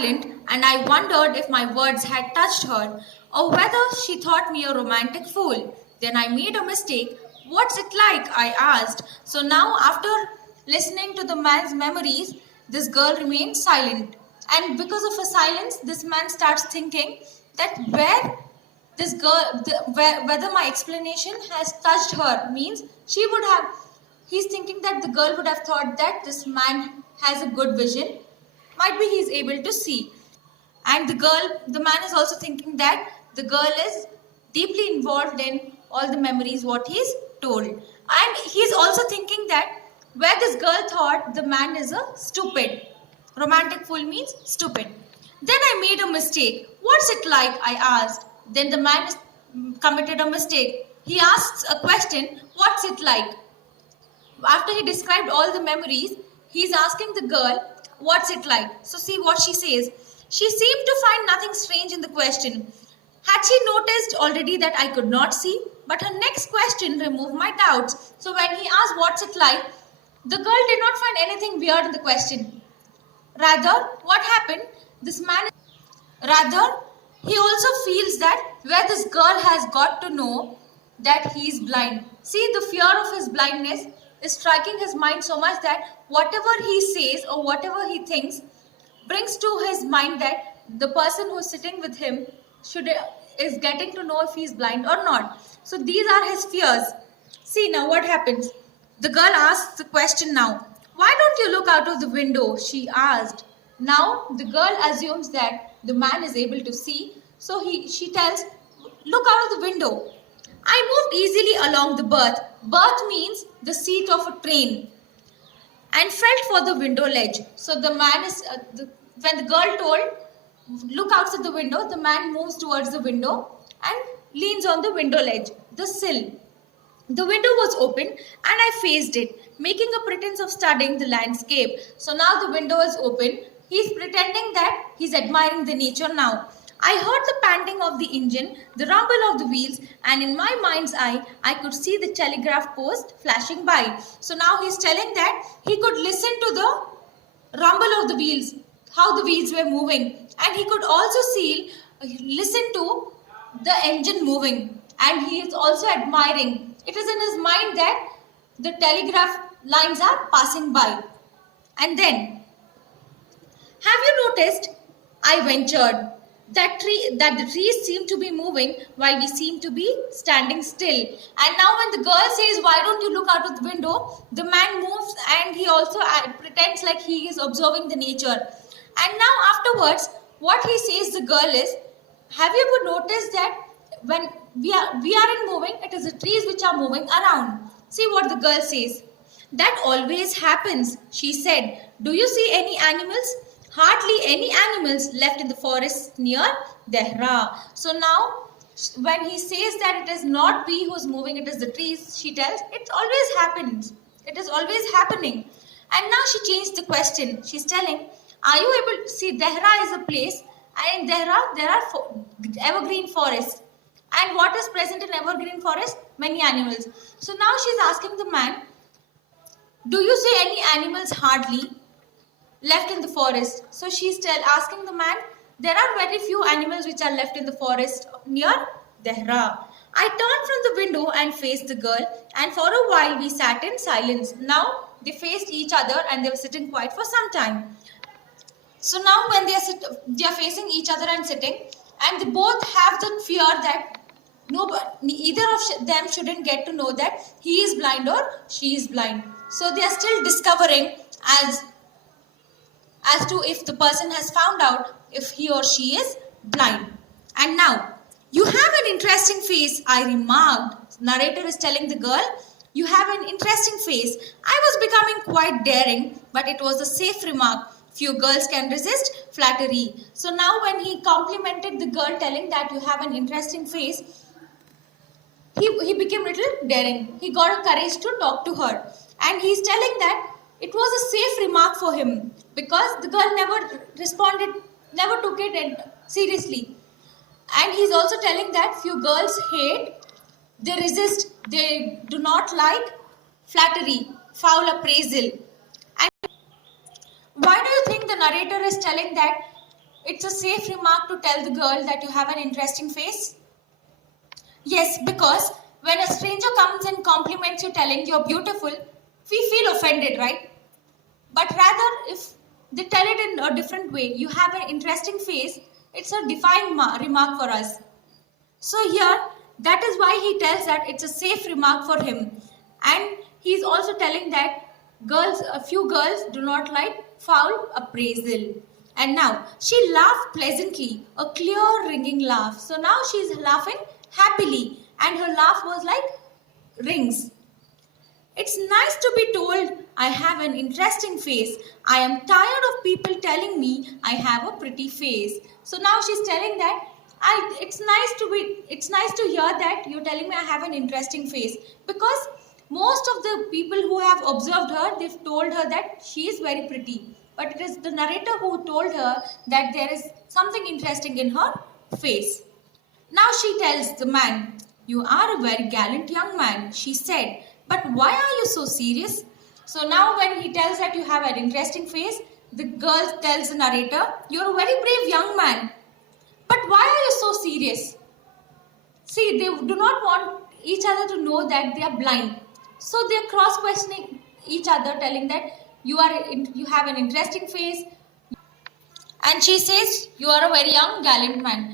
silent, and I wondered if my words had touched her, or whether she thought me a romantic fool. Then I made a mistake. What's it like? I asked. So now, after listening to the man's memories, this girl remains silent. And because of her silence, this man starts thinking that whether my explanation has touched her means he's thinking that the girl would have thought that this man has a good vision, might be he's able to see. And the man is also thinking that the girl is deeply involved in all the memories what he's told. And he's also thinking that where this girl thought the man is a stupid. Romantic fool means stupid. Then I made a mistake. What's it like? I asked. Then the man committed a mistake. He asks a question, what's it like? After he described all the memories, he's asking the girl, what's it like? So see what she says. She seemed to find nothing strange in the question. Had she noticed already that I could not see? But her next question removed my doubts. So when he asked what's it like, the girl did not find anything weird in the question. Rather, what happened? Rather, he also feels that where this girl has got to know that he is blind. See, the fear of his blindness is striking his mind so much that whatever he says or whatever he thinks brings to his mind that the person who is sitting with him is getting to know if he is blind or not. So these are his fears. See now what happens. The girl asks the question now. Why don't you look out of the window? She asked. Now the girl assumes that the man is able to see. So she tells, look out of the window. I moved easily along the berth. Berth means the seat of a train. And felt for the window ledge. So the man is, when the girl told, look outside the window, the man moves towards the window and leans on the window ledge, the sill. The window was open and I faced it, making a pretense of studying the landscape. So now the window is open. He's pretending that he's admiring the nature now. I heard the panting of the engine, the rumble of the wheels, and in my mind's eye, I could see the telegraph post flashing by. So now he's telling that he could listen to the rumble of the wheels, how the wheels were moving, and he could also listen to the engine moving, and he is also admiring. It is in his mind that the telegraph lines are passing by. And then, have you noticed? I ventured. That the trees seem to be moving while we seem to be standing still. And now when the girl says, why don't you look out of the window? The man moves and he also pretends like he is observing the nature. And now afterwards, what he says the girl is, have you ever noticed that when we aren't moving, it is the trees which are moving around. See what the girl says. That always happens, she said. Do you see any animals? Hardly any animals left in the forest near Dehra. So now, when he says that it is not we who is moving, it is the trees, she tells, it always happens. It is always happening. And now she changed the question. She's telling, are you able to see Dehra is a place, and in Dehra there are evergreen forests. And what is present in evergreen forest? Many animals. So now she's asking the man, do you see any animals hardly left in the forest? So she's asking the man, there are very few animals which are left in the forest near Dehra. I turned from the window and faced the girl, and for a while we sat in silence. Now they faced each other and they were sitting quiet for some time. So now when they are facing each other and sitting, and they both have the fear that either of them shouldn't get to know that he is blind or she is blind. So they are still discovering as to if the person has found out if he or she is blind. And now, you have an interesting face, I remarked. Narrator is telling the girl, you have an interesting face. I was becoming quite daring, but it was a safe remark. Few girls can resist flattery. So now when he complimented the girl telling that you have an interesting face, he became a little daring. He got a courage to talk to her. And he's telling that it was a safe remark for him because the girl never responded, never took it seriously. And he's also telling that few girls hate, they resist, they do not like flattery, foul appraisal. And why do you think the narrator is telling that it's a safe remark to tell the girl that you have an interesting face? Yes, because when a stranger comes and compliments you telling you're beautiful, we feel offended, right? But rather, if they tell it in a different way, you have an interesting face, it's a defined remark for us. So here, that is why he tells that it's a safe remark for him. And he's also telling that a few girls do not like foul appraisal. And now, she laughed pleasantly, a clear ringing laugh. So now she's laughing happily and her laugh was like rings. It's nice to be told I have an interesting face. I am tired of people telling me I have a pretty face. So now she's telling that it's nice to hear that you're telling me I have an interesting face, because most of the people who have observed her, they've told her that she is very pretty. But it is the narrator who told her that there is something interesting in her face. Now she tells the man, "You are a very gallant young man," she said. "But why are you so serious?" So now when he tells that you have an interesting face, the girl tells the narrator, "You're a very brave young man. But why are you so serious?" See, they do not want each other to know that they are blind. So they are cross-questioning each other, telling that you have an interesting face. And she says, "You are a very young, gallant man."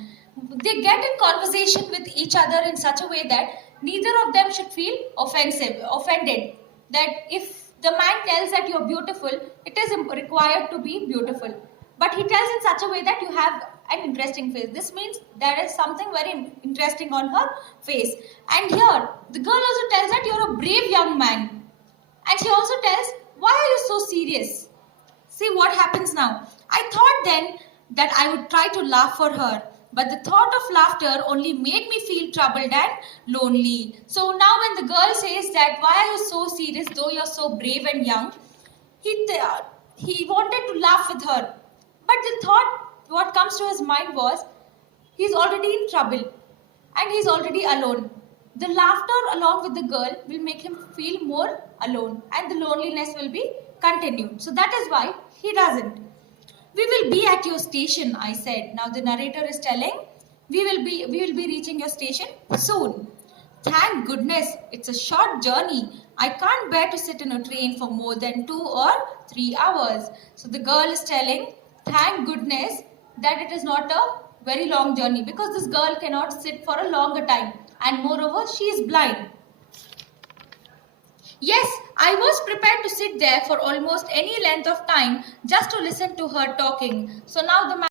They get in conversation with each other in such a way that neither of them should feel offended. That if the man tells that you're beautiful, it is required to be beautiful. But he tells in such a way that you have an interesting face. This means there is something very interesting on her face. And here, the girl also tells that you're a brave young man. And she also tells, "Why are you so serious?" See what happens now. I thought then that I would try to laugh for her, but the thought of laughter only made me feel troubled and lonely. So now when the girl says that, "Why are you so serious though you're so brave and young?" He wanted to laugh with her. But the thought, what comes to his mind was, he's already in trouble and he's already alone. The laughter along with the girl will make him feel more alone and the loneliness will be continued. So that is why he doesn't. "We will be at your station," I said. Now the narrator is telling, we will be reaching your station soon. "Thank goodness, it's a short journey. I can't bear to sit in a train for more than 2 or 3 hours. So the girl is telling, thank goodness that it is not a very long journey, because this girl cannot sit for a longer time, and moreover she is blind. Yes, I was prepared to sit there for almost any length of time just to listen to her talking. So now the